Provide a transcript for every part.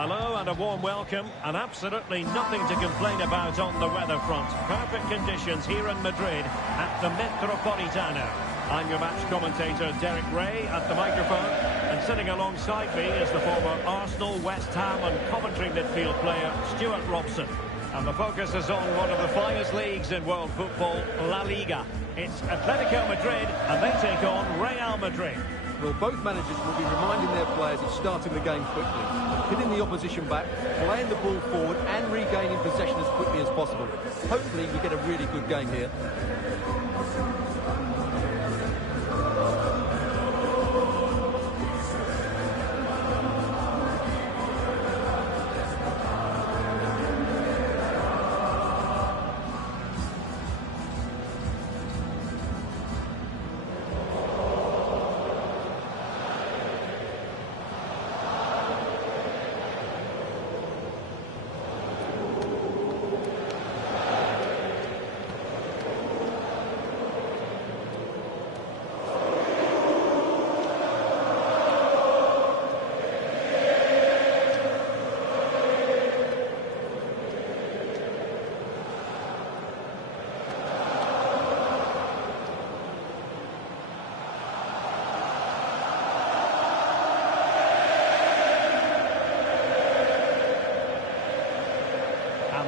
Hello and a warm welcome, and absolutely nothing to complain about on the weather front. Perfect conditions here in Madrid at the Metropolitano. I'm your match commentator, Derek Ray, at the microphone, and sitting alongside me is the former Arsenal, West Ham and Coventry midfield player, Stuart Robson. And the focus is on one of the finest leagues in world football, La Liga. It's Atletico Madrid, and they take on Real Madrid. Well, both managers will be reminding their players of starting the game quickly, hitting the opposition back, playing the ball forward and regaining possession as quickly as possible. Hopefully we get a really good game here.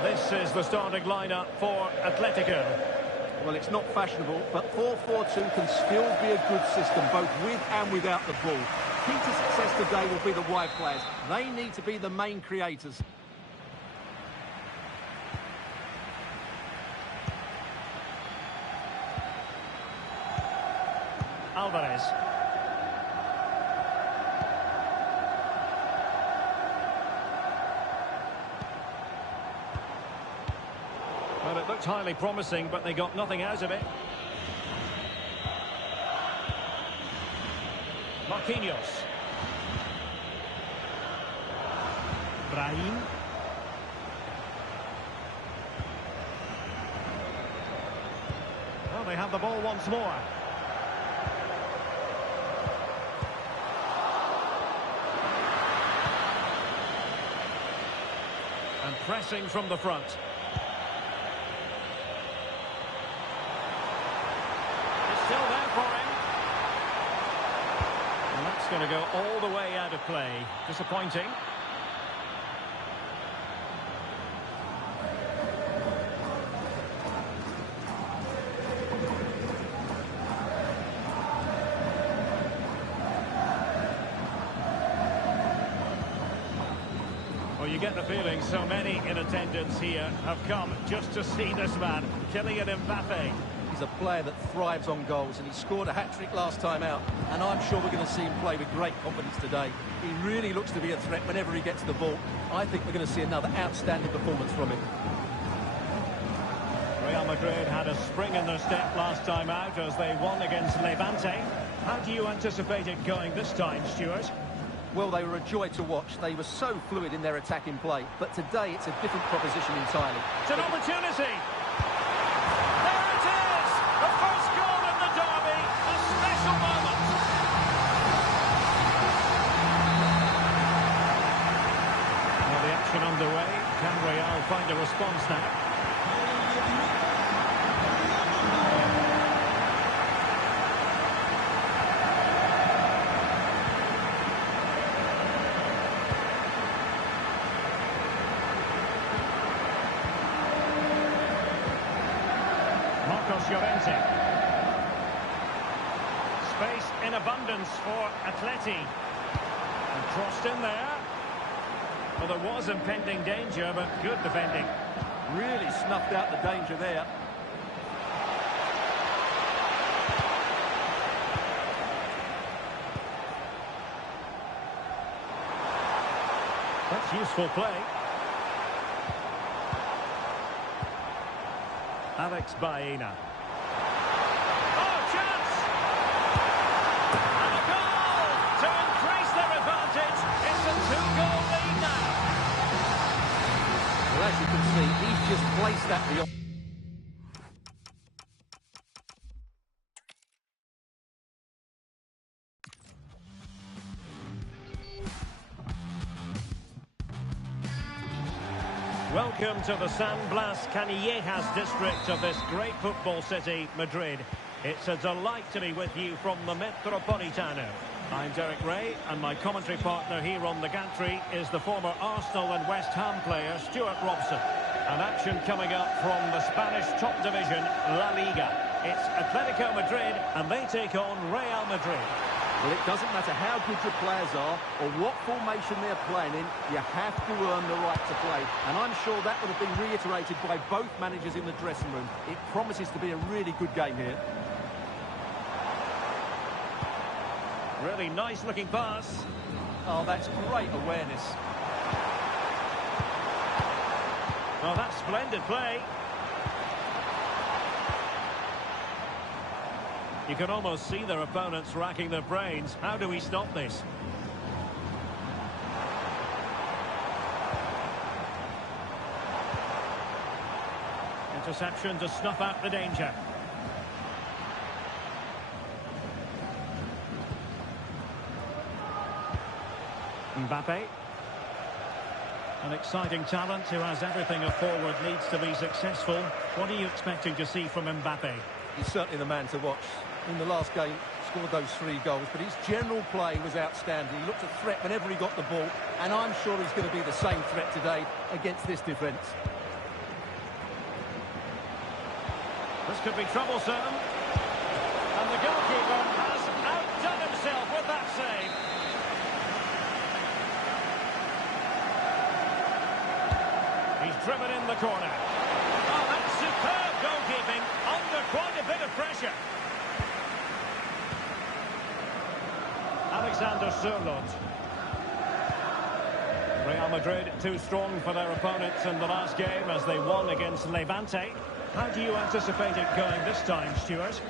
This is the starting lineup for Atletico. Well, it's not fashionable, but 4-4-2 can still be a good system, both with and without the ball. Key to success today will be the wide players. They need to be the main creators. Alvarez. Well, it looked highly promising, but they got nothing out of it. Marquinhos. Brahim. Well, they have the ball once more. And pressing from the front. Still there for him. And that's going to go all the way out of play. Disappointing. Well, you get the feeling so many in attendance here have come just to see this man, Kylian Mbappe. He's a player that thrives on goals, and he scored a hat-trick last time out, and I'm sure we're going to see him play with great confidence today. He really looks to be a threat whenever he gets the ball. I think we're going to see another outstanding performance from him. Real Madrid had a spring in their step last time out as they won against Levante. How do you anticipate it going this time, Stuart? Well, they were a joy to watch. They were so fluid in their attacking play, but today it's a different proposition entirely. It's an opportunity! There it is! The first goal in the derby, a special moment! Well, the action underway. Can Real find a response now? Space in abundance for Atleti. And crossed in there. Well, there was impending danger, but good defending. Really snuffed out the danger there. That's useful play. Alex Baena. Oh, chance! And a goal to increase their advantage. It's a two-goal lead now. Well, as you can see, he's just placed that beyond. Welcome to the San Blas Canillejas district of this great football city, Madrid. It's a delight to be with you from the Metropolitano. I'm Derek Ray, and my commentary partner here on the gantry is the former Arsenal and West Ham player, Stuart Robson. And action coming up from the Spanish top division, La Liga. It's Atletico Madrid, and they take on Real Madrid. Well, it doesn't matter how good your players are or what formation they're playing in, you have to earn the right to play. And I'm sure that would have been reiterated by both managers in the dressing room. It promises to be a really good game here. Really nice-looking pass. Oh, that's great awareness. Well, that's splendid play. You can almost see their opponents racking their brains. How do we stop this? Interception to snuff out the danger. Mbappe. An exciting talent who has everything a forward needs to be successful. What are you expecting to see from Mbappe? He's certainly the man to watch. In the last game, scored those 3 goals, but his general play was outstanding. He looked a threat whenever he got the ball, and I'm sure he's going to be the same threat today against this defence. This could be troublesome. And the goalkeeper has outdone himself with that save. He's driven in the corner. Oh, that's superb goalkeeping under quite a bit of pressure. Alexander Sørloth. Real Madrid too strong for their opponents in the last game as they won against Levante. How do you anticipate it going this time, Stuart?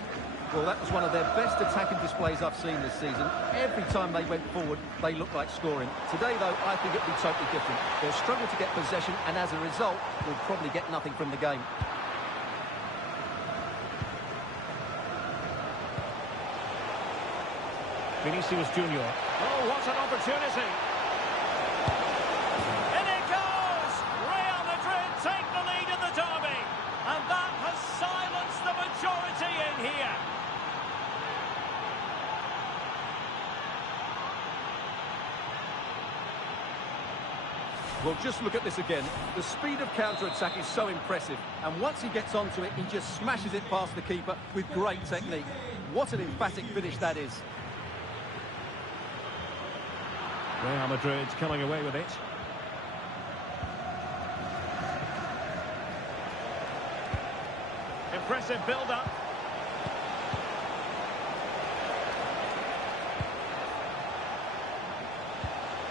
Well, that was one of their best attacking displays I've seen this season. Every time they went forward, they looked like scoring. Today, though, I think it'll be totally different. They'll struggle to get possession, and as a result, will probably get nothing from the game. Vinicius Junior. Oh, what an opportunity! In it goes! Real Madrid take the lead in the derby, and that has silenced the majority in here. Well, just look at this again. The speed of counter-attack is so impressive, and once he gets onto it, he just smashes it past the keeper with great technique. What an emphatic finish that is. Real Madrid coming away with it. Impressive build-up.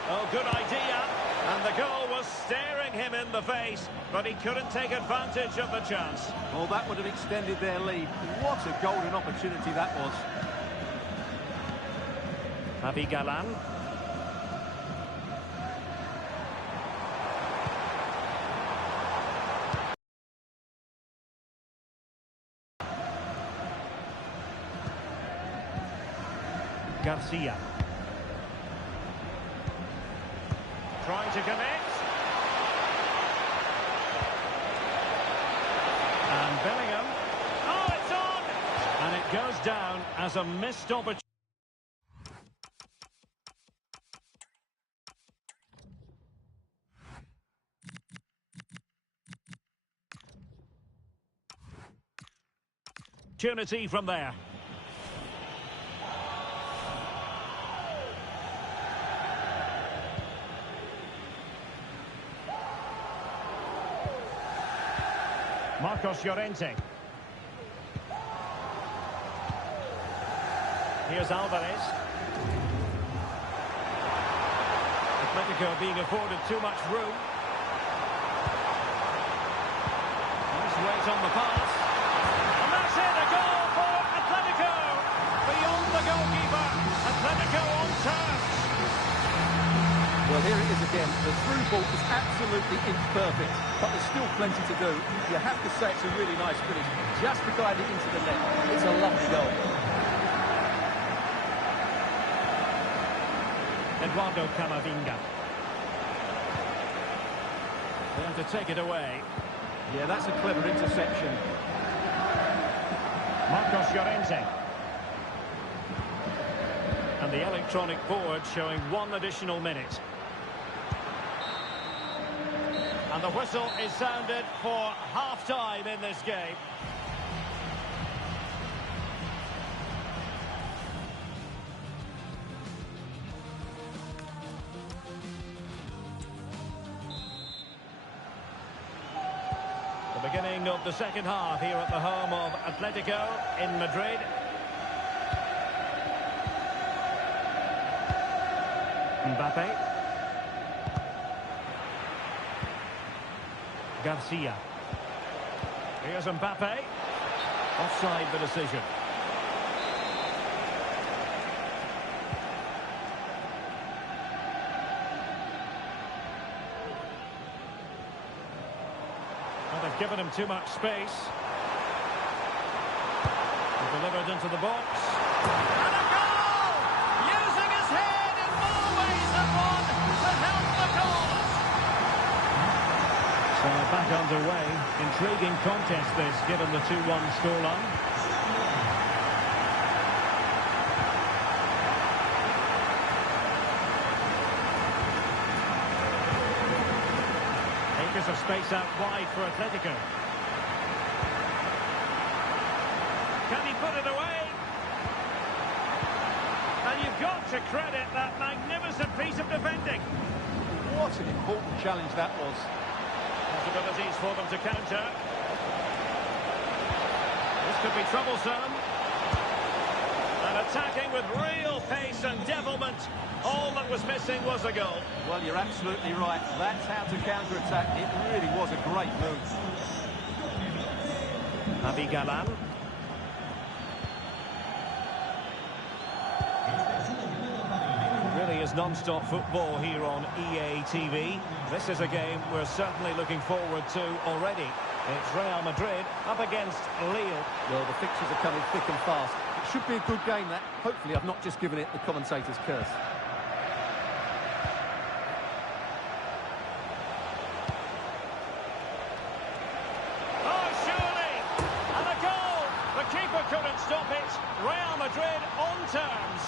Oh, good idea. And the goal was staring him in the face, but he couldn't take advantage of the chance. Well, that would have extended their lead. What a golden opportunity that was. Javi Galan. Garcia. Trying to commit. And Bellingham. Oh, it's on! And it goes down as a missed opportunity from there. Marcos Llorente. Here's Alvarez. Atletico being afforded too much room. Nice weight on the pass. And that's it, a goal for Atletico. Beyond the goalkeeper. Atletico on terms. Well, here it is again. The through ball is absolutely imperfect, but there's still plenty to do. You have to say it's a really nice finish. Just to guide it into the net. It's a lovely goal. Eduardo Camavinga. Then to take it away. Yeah, that's a clever interception. Marcos Llorente. And the electronic board showing 1 additional minute. And the whistle is sounded for half-time in this game. The beginning of the second half here at the home of Atletico in Madrid. Mbappe. Garcia. Here's Mbappe. Offside the decision. Well, they've given him too much space. Delivered into the box. And a goal! Using his head in more ways than one to help the cause. So back underway. Intriguing contest this, given the 2-1 scoreline. Acres of space out wide for Atletico. Can he put it away? And you've got to credit that magnificent piece of defending. What an important challenge that was. Possibilities for them to counter. This could be troublesome. And attacking with real pace and devilment. All that was missing was a goal. Well, you're absolutely right. That's how to counter-attack. It really was a great move. Avi Galan. Really is non-stop football here on EA TV. This is a game we're certainly looking forward to already. It's Real Madrid up against Lille. Well, the fixtures are coming thick and fast. It should be a good game, that. Hopefully I've not just given it the commentator's curse. Oh, surely! And a goal! The keeper couldn't stop it. Real Madrid on terms.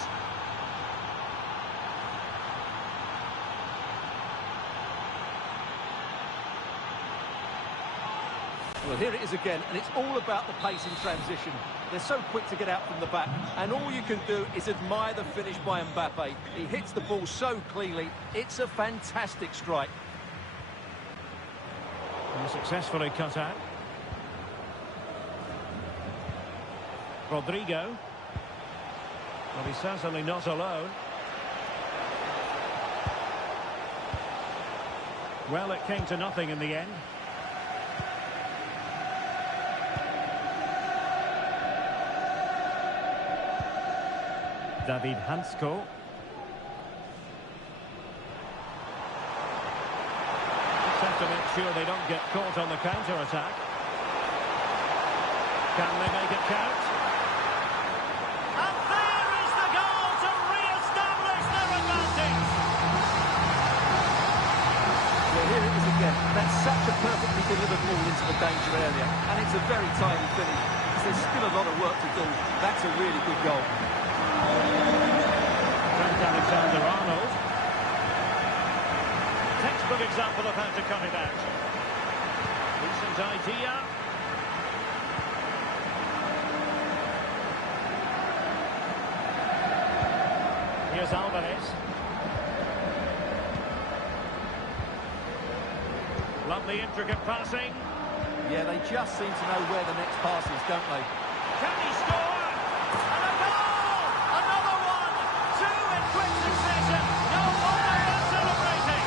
Well, here it is again, and it's all about the pace in transition. They're so quick to get out from the back, and all you can do is admire the finish by Mbappe. He hits the ball so cleanly. It's a fantastic strike. And successfully cut out. Rodrigo. Well, he's certainly not alone. Well, it came to nothing in the end. David Hansko. Just have to make sure they don't get caught on the counter-attack. Can they make it count? And there is the goal to re-establish their advantage! Well, here it is again. That's such a perfectly delivered ball into the danger area, and it's a very tidy finish. There's still a lot of work to do. That's a really good goal. Trent Alexander-Arnold. Textbook example of how to cut it out. Decent idea. Here's Alvarez. Lovely intricate passing. Yeah, they just seem to know where the next pass is, don't they? Can he score? And a goal! Another one! Two in quick succession! No wonder they're celebrating!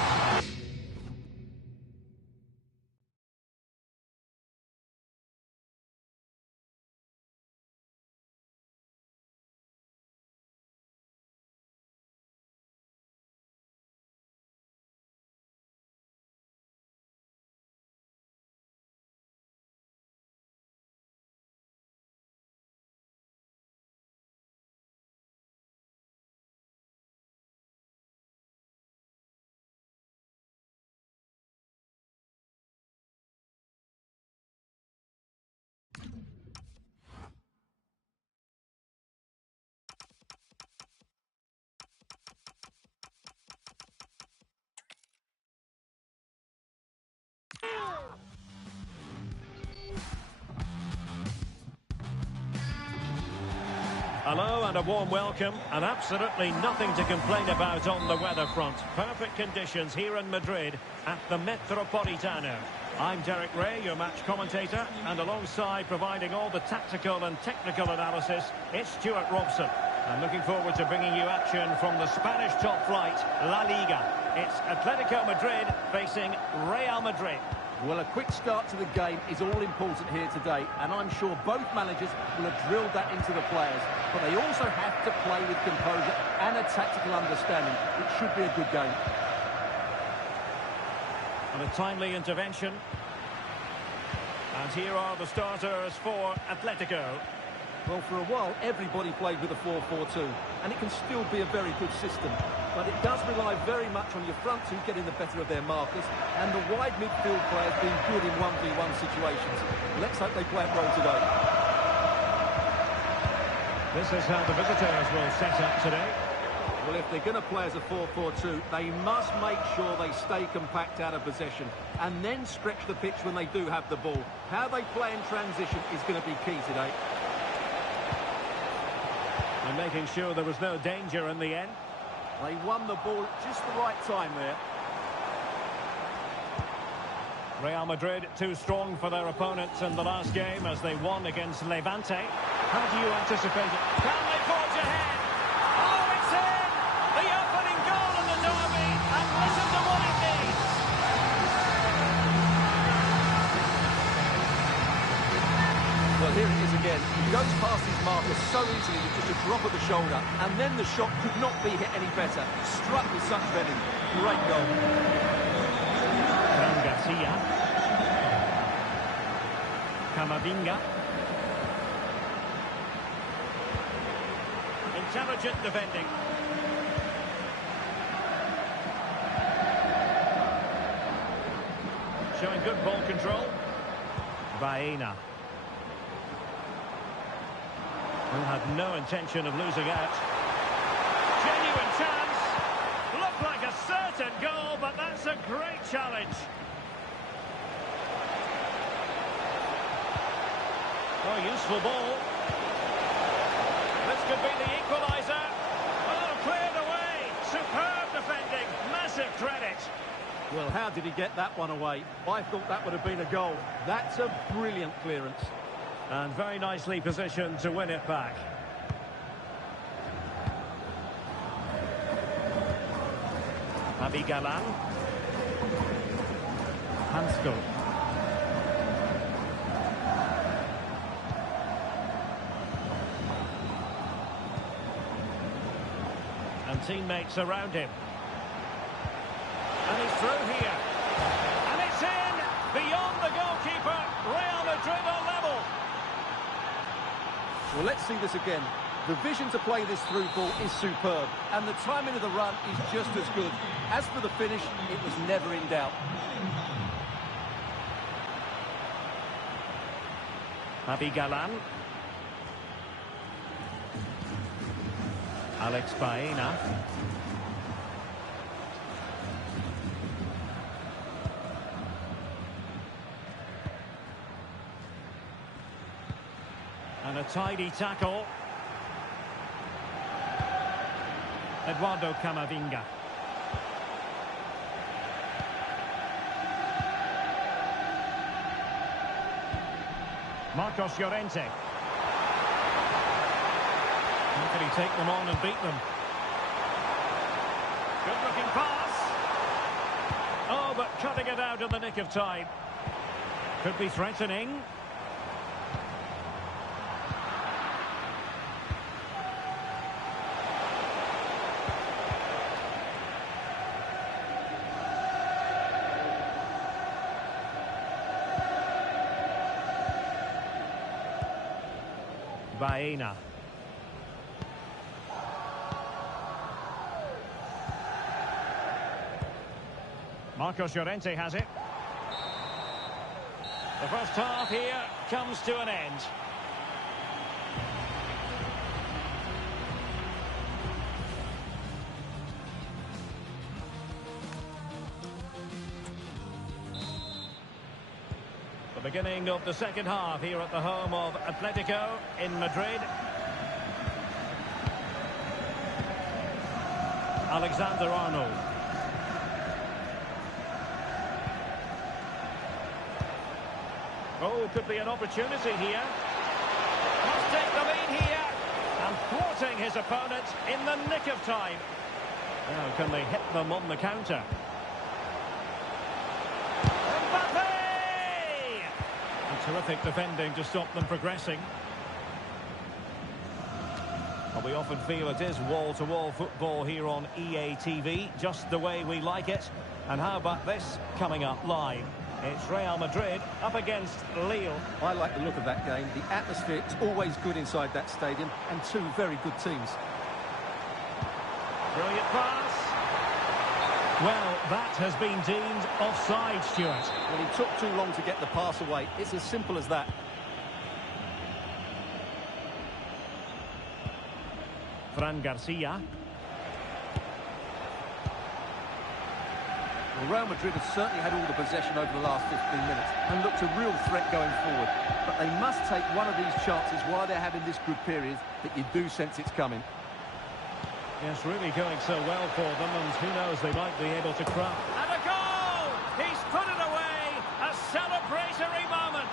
Hello and a warm welcome, and absolutely nothing to complain about on the weather front. Perfect conditions here in Madrid at the Metropolitano. I'm Derek Ray, your match commentator, and alongside providing all the tactical and technical analysis, it's Stuart Robson. I'm looking forward to bringing you action from the Spanish top flight, La Liga. It's Atletico Madrid facing Real Madrid. Well, a quick start to the game is all important here today, and I'm sure both managers will have drilled that into the players. But they also have to play with composure and a tactical understanding. It should be a good game. And a timely intervention. And here are the starters for Atletico. Well, for a while, everybody played with a 4-4-2, and it can still be a very good system. But it does rely very much on your front two getting the better of their markers, and the wide midfield players being good in 1v1 situations. Let's hope they play it well today. This is how the visitors will set up today. Well, if they're going to play as a 4-4-2, they must make sure they stay compact out of possession, and then stretch the pitch when they do have the ball. How they play in transition is going to be key today. And making sure there was no danger in the end. They won the ball at just the right time there. Real Madrid too strong for their opponents in the last game as they won against Levante. How do you anticipate it? Can they forge ahead? Oh, it's in! The opening goal in the derby, and listen to what it means. Well, here it is again. He goes past his marker so easily with just a drop of the shoulder, and then the shot could not be hit any better. Struck with such venom. Great goal. Garcia. Camavinga. Intelligent defending. Showing good ball control. Baena. Who had no intention of losing out. Genuine chance. Looked like a certain goal, but that's a great challenge. Oh, useful ball. This could be the equaliser. Oh, cleared away. Superb defending. Massive credit. Well, how did he get that one away? I thought that would have been a goal. That's a brilliant clearance. And very nicely positioned to win it back. Abigalan. Hansko. And teammates around him. And he's through here. And it's in! Beyond the goalkeeper. Real Madrid are level. Well, let's see this again. The vision to play this through ball is superb, and the timing of the run is just as good. As for the finish, it was never in doubt. Abigalan. Alex Baena. And a tidy tackle. Eduardo Camavinga. Marcos Llorente. How can he take them on and beat them? Good looking pass. Oh, but cutting it out in the nick of time. Could be threatening. Baena. Marcos Llorente has it. The first half here comes to an end. The beginning of the second half here at the home of Atletico in Madrid. Alexander-Arnold. Oh, could be an opportunity here. Must take the lead here. And thwarting his opponent in the nick of time. Now, can they hit them on the counter? Mbappe! And terrific defending to stop them progressing. Well, we often feel it is wall-to-wall football here on EA TV, just the way we like it. And how about this coming up live? It's Real Madrid up against Lille. I like the look of that game. The atmosphere is always good inside that stadium, and two very good teams. Brilliant pass. Well, that has been deemed offside, Stuart. Well, he took too long to get the pass away. It's as simple as that. Fran Garcia. Well, Real Madrid have certainly had all the possession over the last 15 minutes and looked a real threat going forward. But they must take one of these chances while they're having this good period that you do sense it's coming. Yes, really going so well for them, and who knows, they might be able to craft. And a goal! He's put it away! A celebratory moment!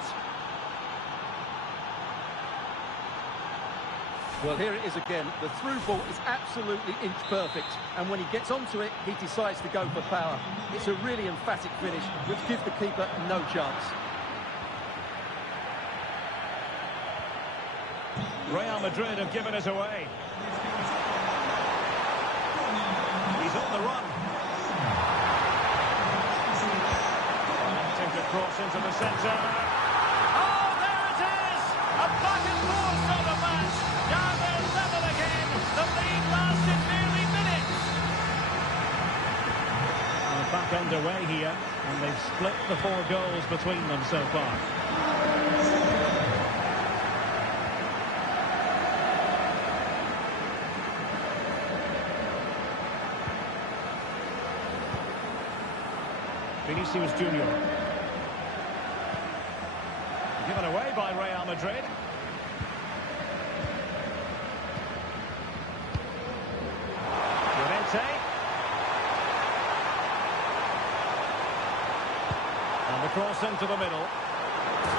Well, here it is again. The through ball is absolutely inch perfect, and when he gets onto it, he decides to go for power. It's a really emphatic finish, which gives the keeper no chance. Real Madrid have given it away. He's on the run. Connecting across into the centre. Oh, there it is! A back and forth sort of match. Now they're level again. The lead lasted merely minutes. Well, back underway here, and they've split the 4 goals between them so far. Vinicius Junior. Given away by Real Madrid. Llorente. And the cross into the middle.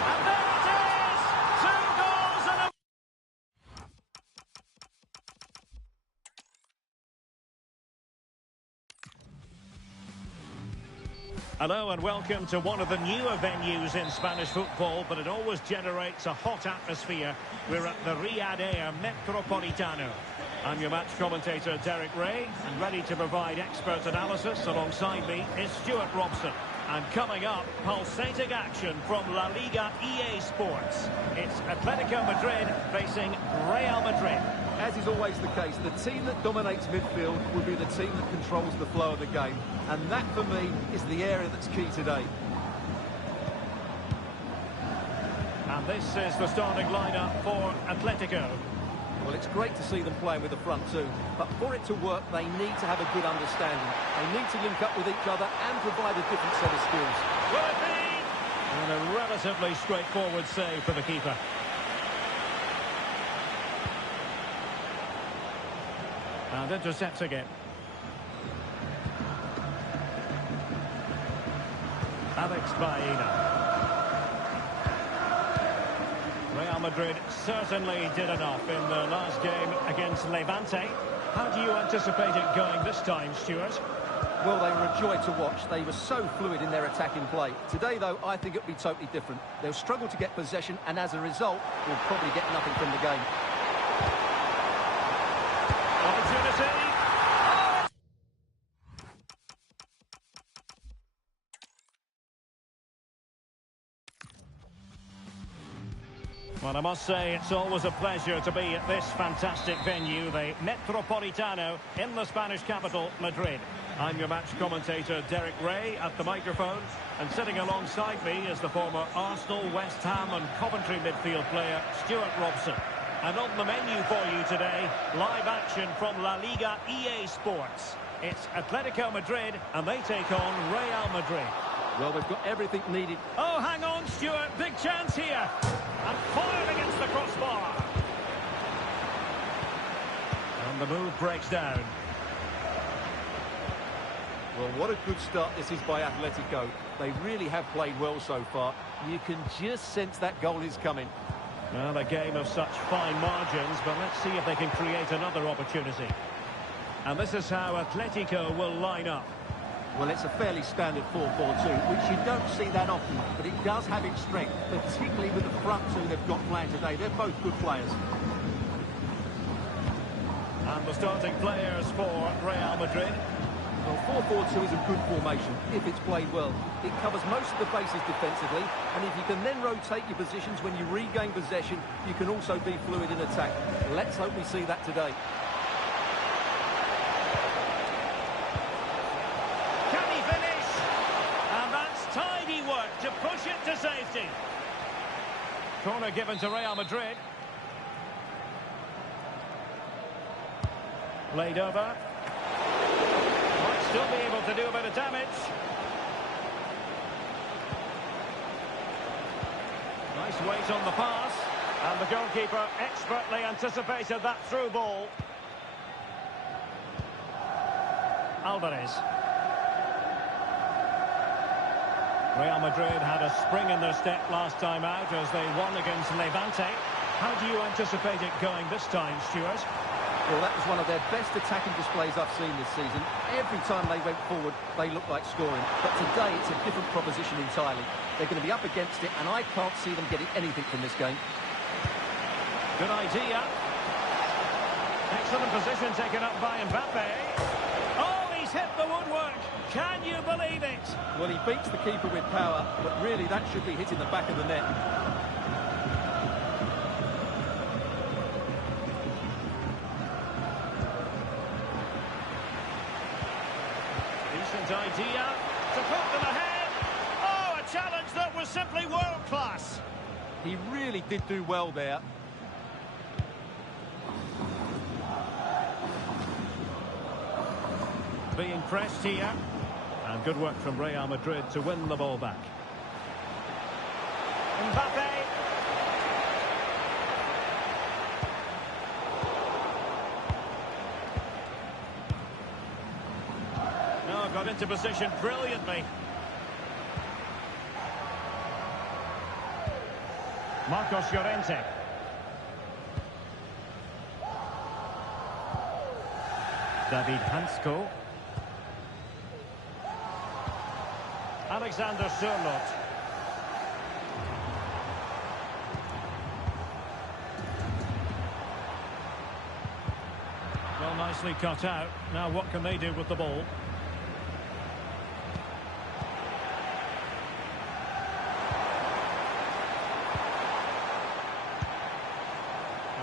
And there it is! 2 goals and a... Hello and welcome to one of the newer venues in Spanish football, but it always generates a hot atmosphere. We're at the Riyadh Air Metropolitano. I'm your match commentator, Derek Ray, and ready to provide expert analysis alongside me is Stuart Robson. And coming up, pulsating action from La Liga EA Sports. It's Atletico Madrid facing Real Madrid. As is always the case, the team that dominates midfield will be the team that controls the flow of the game. And that, for me, is the area that's key today. And this is the starting lineup for Atletico. Well, it's great to see them playing with the front two, but for it to work, they need to have a good understanding. They need to link up with each other and provide a different set of skills. Will it be? And a relatively straightforward save for the keeper. And intercepts again. Alex Baena. Real Madrid certainly did enough in the last game against Levante. How do you anticipate it going this time, Stuart? Well, they were a joy to watch. They were so fluid in their attacking play. Today, though, I think it'll be totally different. They'll struggle to get possession, and as a result, will probably get nothing from the game. Opportunity. Well, I must say, it's always a pleasure to be at this fantastic venue, the Metropolitano, in the Spanish capital, Madrid. I'm your match commentator, Derek Ray, at the microphone. And sitting alongside me is the former Arsenal, West Ham and Coventry midfield player, Stuart Robson. And on the menu for you today, live action from La Liga EA Sports. It's Atletico Madrid, and they take on Real Madrid. Well, they've got everything needed. Oh, hang on, Stuart. Big chance here. And fired against the crossbar. And the move breaks down. Well, what a good start this is by Atletico. They really have played well so far. You can just sense that goal is coming. Well, a game of such fine margins, but let's see if they can create another opportunity. And this is how Atletico will line up. Well, it's a fairly standard 4-4-2, which you don't see that often, but it does have its strength, particularly with the front two they've got playing today. They're both good players. And the starting players for Real Madrid. Well, 4-4-2 is a good formation if it's played well. It covers most of the bases defensively, and if you can then rotate your positions when you regain possession, you can also be fluid in attack. Let's hope we see that today. Can he finish? And that's tidy work to push it to safety. Corner given to Real Madrid. Laid over. Still be able to do a bit of damage. Nice weight on the pass. And the goalkeeper expertly anticipated that through ball. Alvarez. Real Madrid had a spring in their step last time out as they won against Levante. How do you anticipate it going this time, Stuart? Well, that was one of their best attacking displays I've seen this season. Every time they went forward, they looked like scoring. But today, it's a different proposition entirely. They're going to be up against it, and I can't see them getting anything from this game. Good idea. Excellent position taken up by Mbappe. Oh, he's hit the woodwork. Can you believe it? Well, he beats the keeper with power, but really that should be hitting the back of the net. Idea to put them ahead. Oh, a challenge that was simply world class. He really did do well there. Being pressed here. And good work from Real Madrid to win the ball back. Mbappe. Got into position brilliantly. Marcos Llorente. David Hansko. Alexander Sørloth. Well, nicely cut out. Now what can they do with the ball?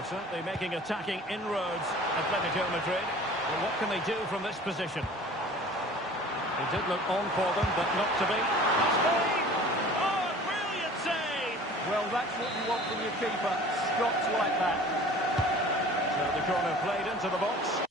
Certainly making attacking inroads, Atletico Madrid. Well, what can they do from this position? It did look on for them, but not to be. Oh, a brilliant save! Well, that's what you want from your keeper. Stops like that. So the corner played into the box.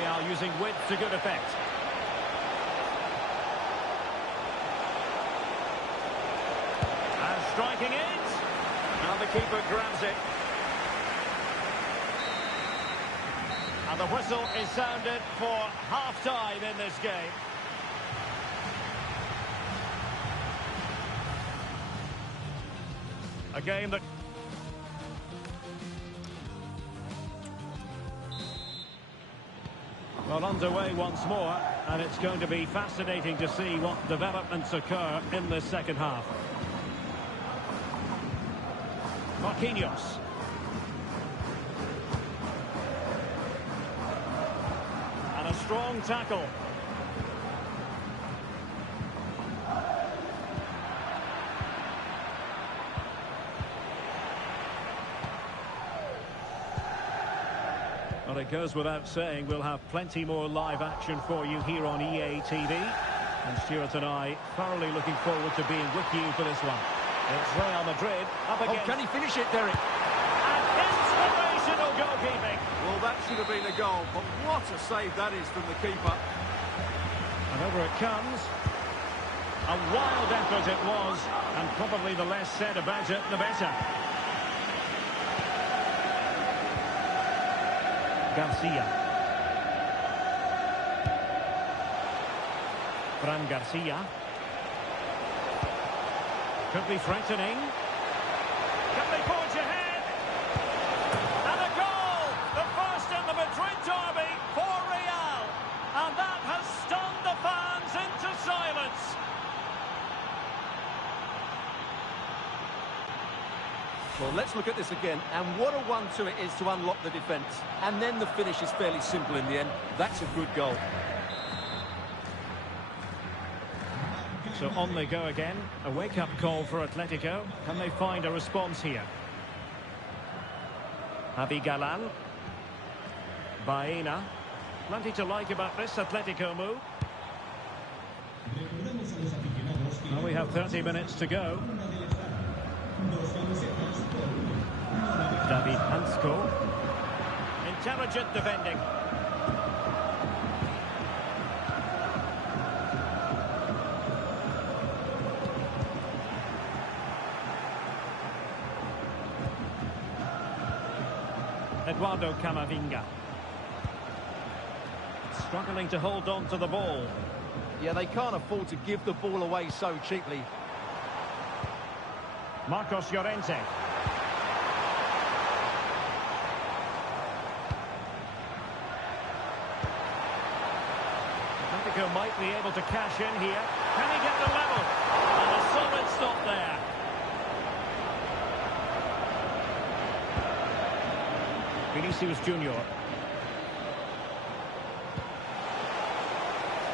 Real using width to good effect. And striking it. Now the keeper grabs it. And the whistle is sounded for half-time in this game. A game that... Well, underway once more, and it's going to be fascinating to see what developments occur in the second half. Marquinhos. And a strong tackle. Well, it goes without saying, we'll have plenty more live action for you here on EA TV. And Stuart and I thoroughly looking forward to being with you for this one. It's Real Madrid up against... Oh, can he finish it, Derek? And inspirational goalkeeping. Well, that should have been a goal, but what a save that is from the keeper. And over it comes. A wild effort it was, and probably the less said about it, the better. Garcia. Fran Garcia. Could be threatening. Can they forge ahead? And a goal! The first in the Madrid derby for Real. And that has stunned the fans into silence. Well, let's look at this again. And what a 1-2 it is to unlock the defence. And then the finish is fairly simple in the end. That's a good goal. So on they go again. A wake-up call for Atletico. Can they find a response here? Javi Galán. Baena. Plenty to like about this Atletico move. Well, we have 30 minutes to go. David Hansko. Intelligent defending. Eduardo Camavinga. Struggling to hold on to the ball. Yeah, they can't afford to give the ball away so cheaply. Marcos Llorente. Atletico might be able to cash in here. Can he get the level? And a solid stop there. Vinicius Junior.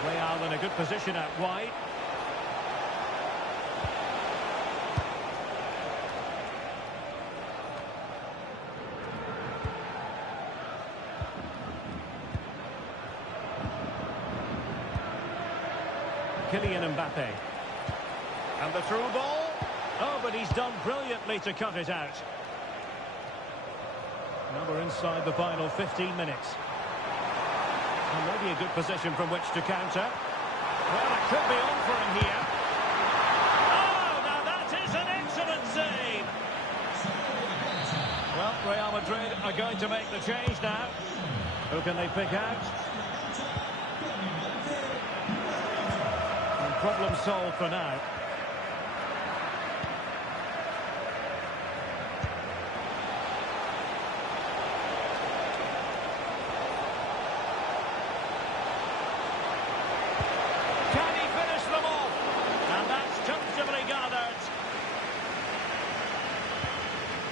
Real in a good position out wide. Kylian Mbappe. And the through ball. Oh, but he's done brilliantly to cut it out. Now we're inside the final 15 minutes. And maybe a good position from which to counter. Well, it could be on for him here. Oh, now that is an excellent save. Well, Real Madrid are going to make the change now. Who can they pick out? And problem solved for now.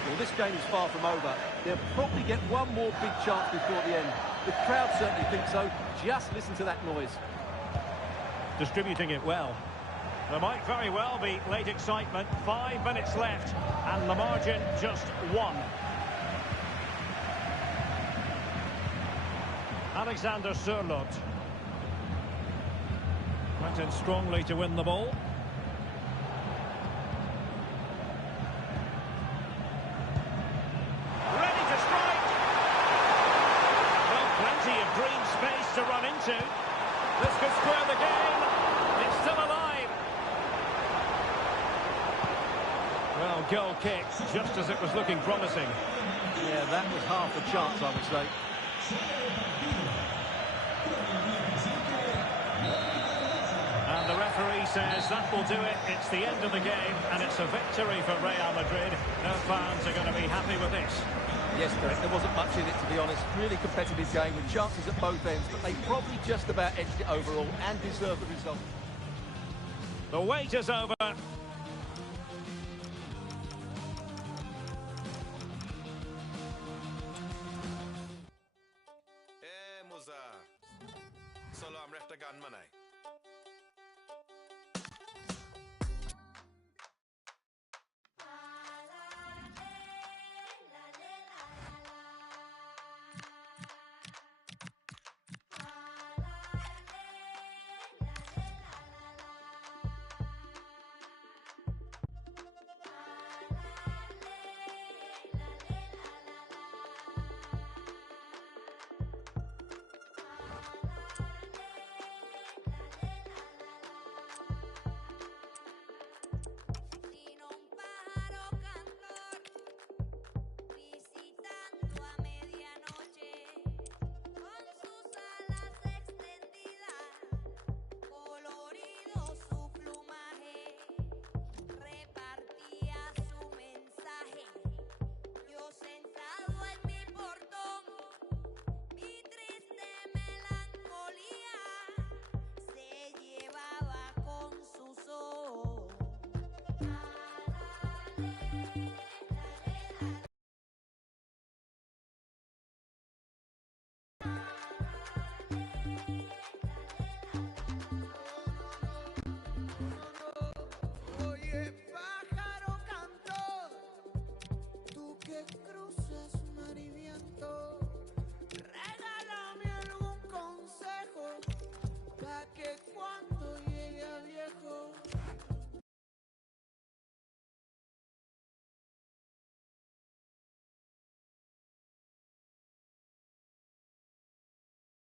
Well, this game is far from over. They'll probably get one more big chance before the end. The crowd certainly think so. Just listen to that noise. Distributing it well. There might very well be late excitement. 5 minutes left, and the margin just 1. Alexander Sørloth. Went in strongly to win the ball. Ready to strike. Well, plenty of green space to run into. This could square the game. It's still alive. Well, goal kicked just as it was looking promising. Yeah, that was half a chance, I would say. And the referee says that will do it. It's the end of the game, and it's a victory for Real Madrid. No fans are going to be happy with this. Yes, Derek, there wasn't much in it, to be honest. Really competitive game with chances at both ends, but they probably just about edged it overall and deserved the result. The wait is over.